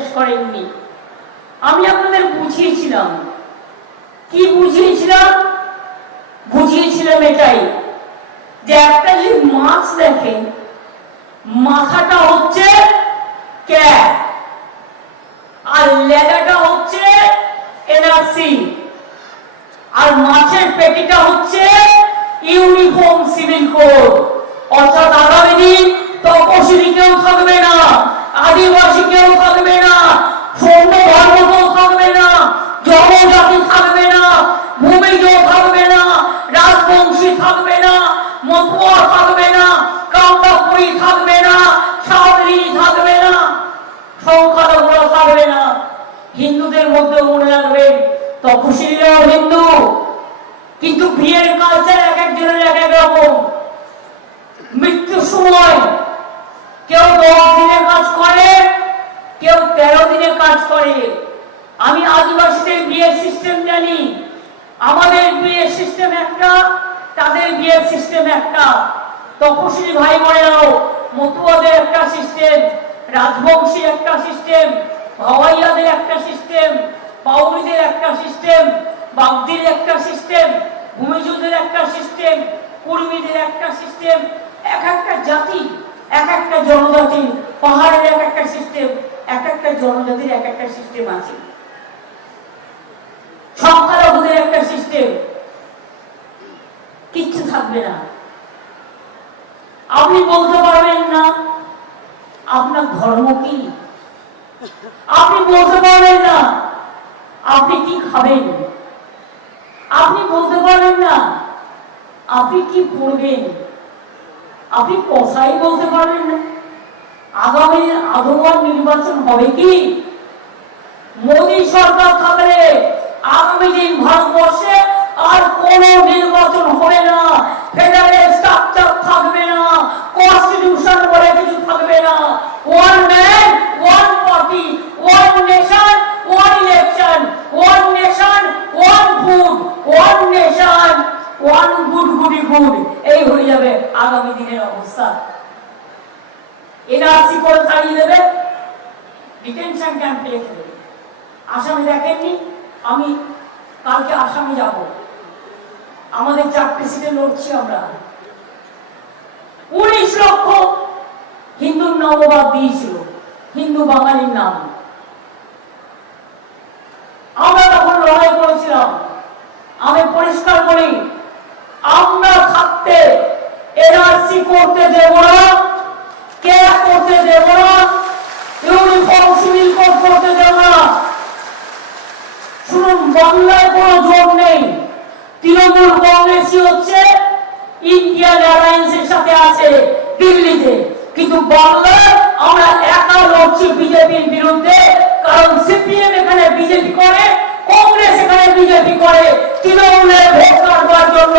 বিশ্বাস করেননি। আমি আপনাদের বুঝিয়েছিলাম। কি বুঝিয়েছিলাম? বুঝিয়েছিলাম এটাই যে একটা যদি মাছ দেখেন, মাথাটা হচ্ছে ক্যাপ আর লেদাটা হচ্ছে এনআরসি আর মাছের পেটিটা হচ্ছে ইউনিফর্ম সিভিল কোড। অর্থাৎ আগামী দিন তপশিলি কেউ থাকবে না আদিবাসী কেউ থাকবে না সৌম্য ধর্ম কেউ থাকবে না জনজাতি থাকবে না ভূমিজ থাকবে না রাজবংশী থাকবে না মতুয়া থাকবে না কামতাপুরি থাকবে না সাবরি থাকবে না, সংখ্যালঘুরা থাকবে না। হিন্দুদের মধ্যে মনে রাখবেন তপশিলীরাও হিন্দু কিন্তু বিয়ের কালচার এক একজনের এক এক রকম। মৃত্যুর সময় কেউ দশ দিনের কাজ করে, কেউ তেরো দিনের কাজ করে। আমি আদিবাসীদের বিয়ের সিস্টেম জানি। আমাদের বিয়ের সিস্টেম একটা তাদের বিয়ের সিস্টেম একটা। তপশিলি ভাই বোনেরাও মতুয়াদের একটা সিস্টেম রাজবংশী একটা সিস্টেম ভাওয়াইয়াদের একটা সিস্টেম পাউরিদের একটা সিস্টেম বাগদির একটা সিস্টেম ভূমিজুদের একটা সিস্টেম কুর্মীদের একটা সিস্টেম এক একটা জাতি, এক একটা জনজাতি, পাহাড়ের এক একটা সিস্টেম এক একটা জনজাতির এক একটা সিস্টেম আছে। সংখ্যালঘুদের একটা সিস্টেম কিচ্ছু থাকবে না। আপনি বলতে পারবেন না, আপনার ধর্ম কি? আপনি বলতে পারবেন না, আপনি কি খাবেন? আপনি বলতে পারবেন না, আপনি কি পড়বেন? আপনি কথাই বলতে পারবেন না। আগামী আবহাওয়ার নির্বাচন হবে কি? মোদী সরকার থাকলে আগামী দিনের অবস্থা। এনআরসি করে তাড়িয়ে দেবে ডিটেনশন ক্যাম্পে রেখে দেবে আসামে দেখেননি, আমি কালকে আসামে যাব। আমাদের চারটে সিটে লড়ছি আমরা। উনিশ লক্ষ হিন্দুর নববাদ দিয়েছিল, হিন্দু বাঙালির নাম। আমরা তখন লড়াই করেছিলাম। আমি পরিষ্কার বলি, আমরা থাকতে এনআরসি করতে দেব না কেয়া করতে দেব না, ইউনিফর্ম সিভিল কোড করতে দেব না। শুনুন, বাংলায় কোনো জোর নেই। তৃণমূল কংগ্রেসই হচ্ছে ইন্ডিয়ান অ্যালায়েন্সের সাথে আছে দিল্লিতে। কিন্তু বাংলায় আমরা একা লড়ছি বিজেপির বিরুদ্ধে, কারণ সিপিএম এখানে বিজেপি করে, কংগ্রেস এখানে বিজেপি করে। তৃণমূলের ভোট কাটবার জন্য